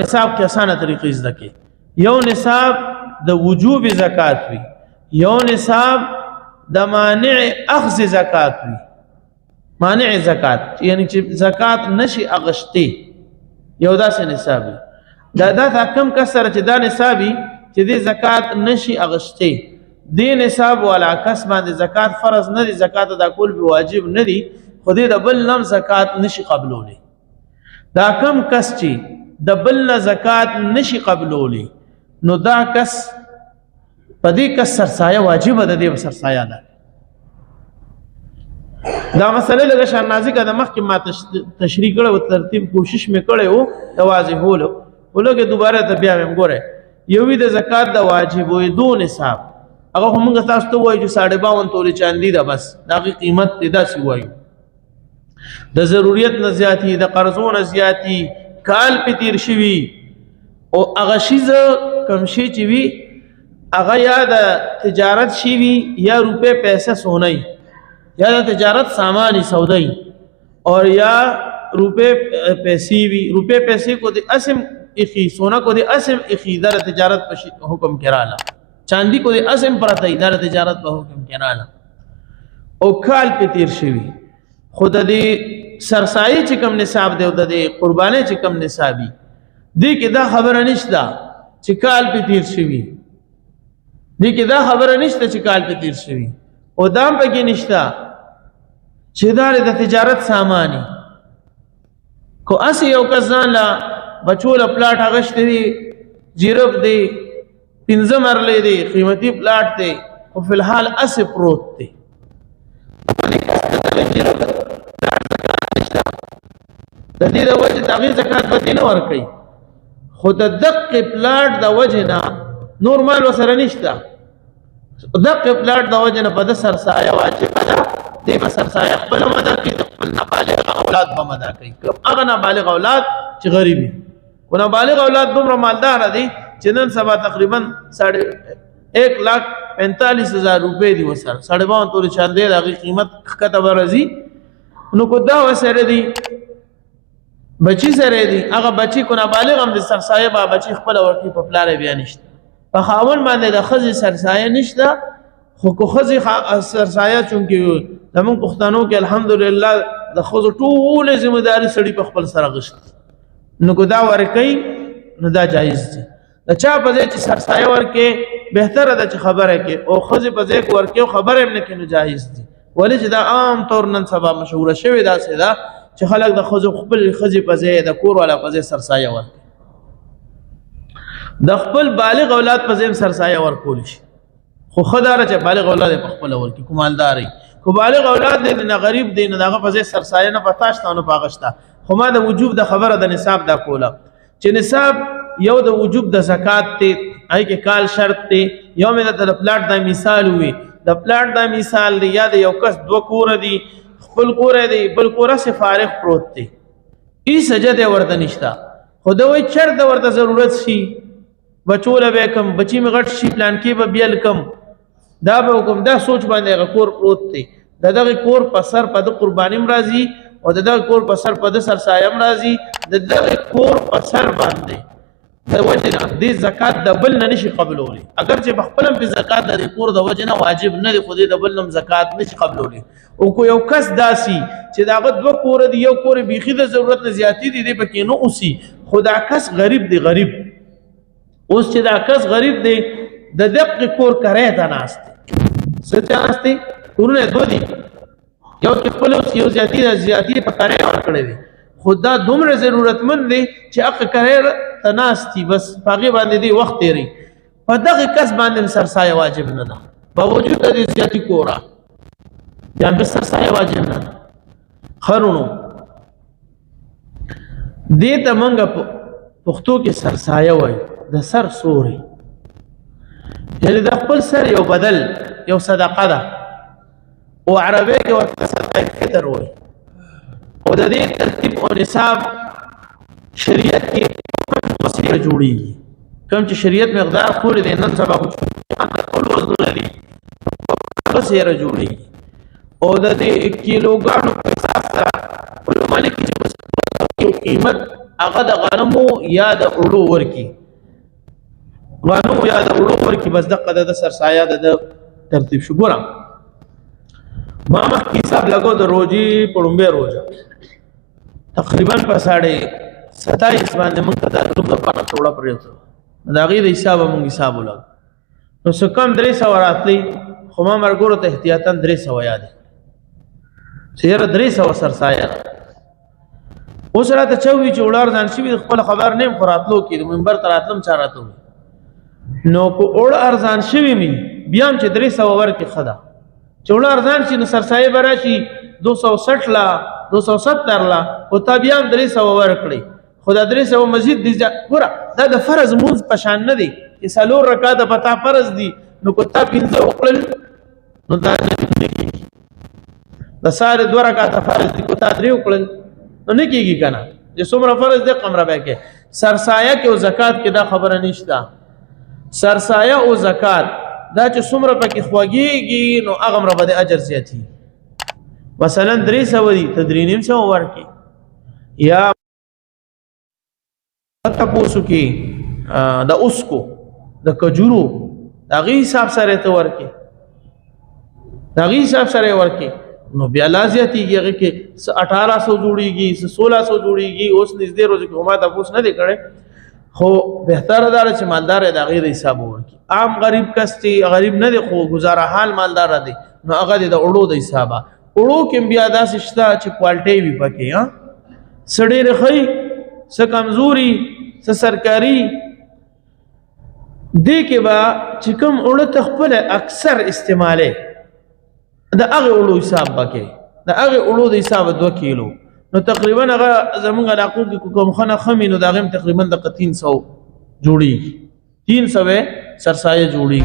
نصاب کې اسانه طریقې زده کې. یو نصاب د وجوب زکات وي، یو نصاب د مانع اخذ زکات وي. مانع زکات یعنی چې زکات نشي اغشتي، یو داسې نصاب وي. دا کم کسر چې دا نصابي چې دې زکات نشي اغشتي، دې نصاب والا کس باندې زکات فرض نه دي، زکات ادا کول به واجب نه دي، خو دې د بل نم زکات نشي قبلولی. دا کم کس چې د بل نه زکات نشي قبلولی، نو دا کس په دې کس سرسایه واجب ده، دې سرسایه ده. دا مسله لږه شان نازکه د مخکې ما تشریح کړه او ترتیب کوشش مې کړی وو د واضحولو، ولکه دوباره ته بیا هم ګوره. یوې د زکات د واجبېدو نصاب هغه خو موږ تاسو ته وایو چې 52 تولې چاندي ده، بس د هغې قیمت دې داسې وایو. د ضرورت نه زیاتي، د قرضو نه زیاتي، کال پې تیر شوي، او هغه شیزه کم شی چې وي هغه یا د تجارت شي وي یا روپے پیسه سونی، یا د تجارت سامانی سودائی، اور یا روپے پیسې وي. روپے پیسې کو د اسم اخی، سونا کو د اسم اخی، در تجارت په حکم کې رااله. چاندی کو د اسم پرته در تجارت په حکم کې رااله. او کال په تیر شوی، خود دې سرسایي چې کم نصاب دی او د قرباني چې کم نصابي دی کې دا خبره نشته چې کال په تیر شوی، دی کې دا خبره نشته چې کال په تیر شوی، او دام پکې نشته چې دا د تجارت سامانی. کو اسی یو کسان لا بچول پلاټ اغشت دی، جیرب دی، 15 مرلې دی، قیمتي پلاټ دی، او فی الحال اس پروت دی. د دې د وجه تغیر زکات پتی نه ورکي، خو د دق پلاټ د وجه نه نور مال وسره نشته. دق پلاټ د وجه نه په د سرسایه واجب ده، دې په سرسایه خپل مدا کوي، خپل نابالغ اولاد په مدا کوي. هغه نابالغ اولاد چې غریبي، کو نابالغ اولاد دومره مالدار دي چې نن سبا تقریبا 1,45,000 روپے دی وسره 52 تورې چاندې د هغې قیمت ښکته به راځي. نو کو دا وسره دي بچی سره دي، هغه بچی کو نابالغ هم د سرسایه به بچی خپل ورکی په پلار بیا نشته. په خاون باندې د ښځې سرسایه نشته، خو کو ښځې سرسایه چونکې زمونږ پښتنو کې الحمدلله د ښځو ټولې ذمهداري سړي په خپل سره غشت، نو کو دا ورکوي نو دا جایز دي. د چا په ځای چې سرسایه ورکې بهتره ده چې خبره کې، او ښځې په ځای کې ورکې او خبره هم نه کې، نو جایز دي. ولې چې دا عام طور نن سبا مشهوره شوې داسې ده چې خلک د ښځو خپل ښځې په ځای د کور والا په ځای سرسایه ورکوي. د خپل بالغ اولاد په ځای سرسایه ورکول شي، خو ښه دا ده چې بالغ اولاد یې په خپله ورکړي، کو مالدار وي. کو بالغ اولاد دی نه غریب دی نو د هغه په ځای سرسایه نه پتا شته او نه په هغه شته. خو ما د وجوب د خبره د نصاب دا کوله چې نصاب یو د وجوب د زکات دی، هغې کې کال شرط دی. یو مې د پلاټ دا مثال وي، د پلاټ دا مثال دی یا د یو کس 2 کوره دي، خپل کوره دی، بل کوره سې فارغ پروت دی، ای سجد ورته نشته. خو د وایي چېرته ورته ضرورت شي، بچوله به کم، بچی مې غټ شي، پلان کې به بیل کم، دا به وکم. دا سوچ باندې هغه کور پروت دی، د دغه کور په سر په د قرباني م راځي، او د دغه کور په سر په د سرسایه م راځي، د دغه کور په سر باندې د وجه نه دې زکات د بل نه نشي قبلولی. اگر چې بخپل هم په زکات د کور د وجه نه واجب نه دی، خو دې د بل هم زکات نشي قبلولی. او کو یو کس داسي چې د هغه 2 کوره دي، یو کور بیخي د ضرورت نه زیاتې دي، دې پکې نه اوسي، خو دا کس غریب دی. غریب اوس چې دا کس غریب دی، د دقې کور کرای ته ناست دی، څه ته ناست دی؟ کورونه 2 دي، یو کې خپل اوس یو زیاتې په کرای ورکړی دی، خو دا دومره ضرورتمند دی چې هغه کرای ته ناست دي، بس په هغې باندې دی وخت تېروي. په دغې کس باندې سرسایه واجب نه ده، باوجود د دې زیاتې کوره یا به سرسایه واجب نه ده. خرونو دې ته موږ پښتو کې سرسایه وایو، د سر سوري، یعنی د خپل سر یو بدل، یو صدقه ده، او عربی کې ورته صدقه فطر وایي. او د دې ترتیب او نصاب شریعت کې وسیله جوړیږي، کوم چې شریعت مقدار پورې دی، نن سبا خو ټول وزنونه دي، وسیله جوړیږي. او د دې کیلوګانو په حساب سره علما لیکي چې قیمت هغه د غنمو یا د اړو ورکی غنمو یا د اړو ورکی بس دغه د سرسایه د ترتیب شو ګورم ما مخکې حساب لګو د روزي پړومبه روزه تقریبا په 27 باندې موږ ته د لوګ لپاره ټوله پرېوته دا غي د حساب موږ حساب ولګ نو څه کم 300 راتلی خو ما مرګورو ته احتیاطاً 300 یاد چیرې 300 سرسایه اوس راته چوي چې وړار ځان شي خپل خبر نیم خراتلو کې د منبر تر اتلم چاراتو نو کو اور ارزان شوی می بیا هم چې 300 ورکې خدا چې وړ ارزان شي نو سرسایه براشي 260 لا 270 لا او تا بیا هم 300 ورکړي خدا 300 مزید دي ګوره دا د فرض مونږ پشان نه دي چې سلور رکعات پتا فرض دي نو کو تا 15 وکړل نو دا د ساره 2 رکعات فرض دي کو تا 3 وکړل نو نه کیږي کنه چې څومره فرض دي قمره به کې سرسایه کې او زکات کې دا خبره نشته سرسایه او زکات دا چې څومره پکې خوږیږي نو هغه مر به اجر زیاتی مثلا 300 دي تدرینیم سو ورکی یا تاسو کې د اوسکو د کجورو دا غي حساب سره ته ورکی دا غي حساب سره ورکی نو بیا لازیاتیږي هغه کې 1800 جوړیږي 1600 جوړیږي اوس نږدې روز کې ما تاسو نه دی کړي خو بهتره ده چې مالدار د غیر حساب ورکی عام غریب کستی غریب نه دی خو گزاره حال مالدار دی نو هغه د اړو د حسابه اړو کې بیا داسې شته چې کوالټي وي پکې ها سړی رخی س کمزوري س سرکاري دې کې با چې کوم اړو تخپل اکثر استعماله د هغه اړو حساب پکې د هغه اړو د حساب 2 کیلو نو تقریبا هغه زمونږ علاقو کې کوم خنه خمي نو دا غیم تقریبا د 300 جوړي 300 سرسایه جوړي